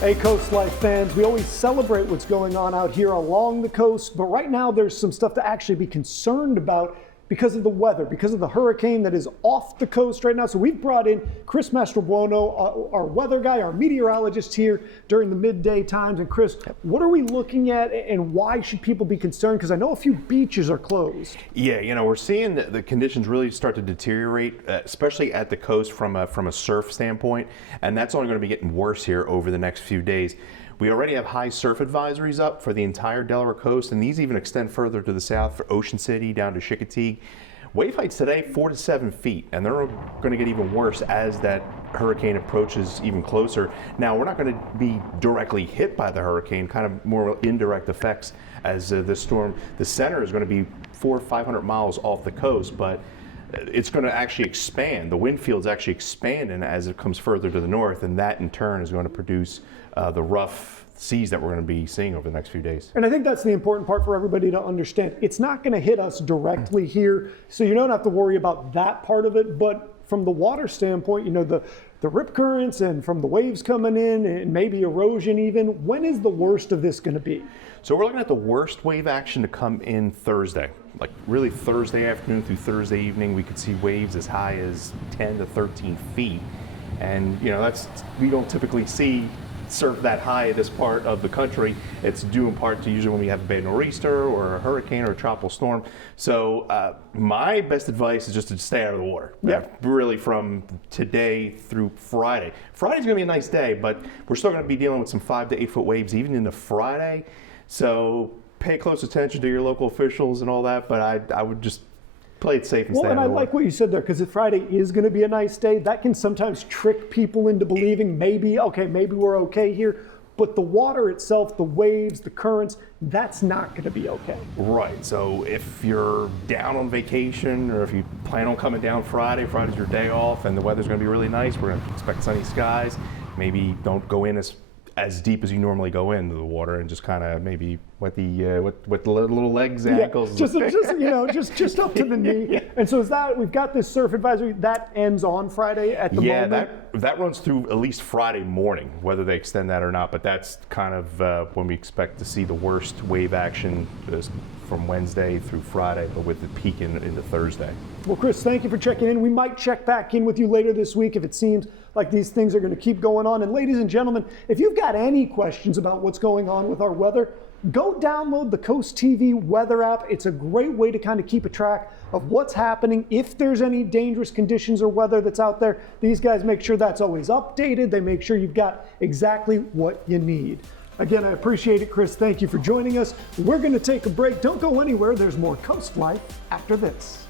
Hey, CoastLife fans, we always celebrate what's going on out here along the coast, but right now there's some stuff to actually be concerned about because of the weather, because of the hurricane that is off the coast right now. So we've brought in Chris Mastrobuono, our weather guy, our meteorologist here during the midday times. And Chris, what are we looking at and why should people be concerned? Because I know a few beaches are closed. Yeah, we're seeing the conditions really start to deteriorate, especially at the coast from a surf standpoint, and that's only going to be getting worse here over the next few days. We already have high surf advisories up for the entire Delaware coast, and these even extend further to the south for Ocean City down to Chickateague. Wave heights today 4 to 7 feet, and they're going to get even worse as that hurricane approaches even closer. Now, we're not going to be directly hit by the hurricane, kind of more indirect effects as the storm. The center is going to be 400 or 500 miles off the coast, but it's going to actually expand. The wind field's actually expanding as it comes further to the north, and that in turn is going to produce the rough seas that we're going to be seeing over the next few days. And I think that's the important part for everybody to understand. It's not going to hit us directly here, so you don't have to worry about that part of it. But from the water standpoint, you know, the rip currents and from the waves coming in and maybe erosion even, when is the worst of this going to be? So we're looking at the worst wave action to come in Thursday. Like really Thursday afternoon through Thursday evening, we could see waves as high as 10 to 13 feet. And you know, we don't typically see surf that high in this part of the country. It's due in part to usually when we have a bad nor'easter or a hurricane or a tropical storm. So my best advice is just to stay out of the water. Really from today through Friday. Friday's gonna be a nice day, but we're still gonna be dealing with some 5 to 8 foot waves even into Friday. So pay close attention to your local officials and all that, but I would just play it safe and stay out of the water. And I like what you said there, because if Friday is going to be a nice day, that can sometimes trick people into believing maybe we're okay here. But the water itself, the waves, the currents, that's not going to be okay. Right. So if you're down on vacation or if you plan on coming down Friday's your day off and the weather's going to be really nice, we're going to expect sunny skies. Maybe don't go in as deep as you normally go into the water and just kind of maybe wet the little legs, ankles. Just up to the knee. Yeah. And so we've got this surf advisory that ends on Friday at the moment. Yeah, that runs through at least Friday morning, whether they extend that or not. But that's kind of when we expect to see the worst wave action from Wednesday through Friday, but with the peak into Thursday. Well, Chris, thank you for checking in. We might check back in with you later this week if it seems like these things are going to keep going on. And ladies and gentlemen, if you've got any questions about what's going on with our weather, go download the Coast TV weather app. It's a great way to kind of keep a track of what's happening. If there's any dangerous conditions or weather that's out there, these guys make sure that's always updated. They make sure you've got exactly what you need. Again, I appreciate it, Chris. Thank you for joining us. We're going to take a break. Don't go anywhere. There's more Coast Life after this.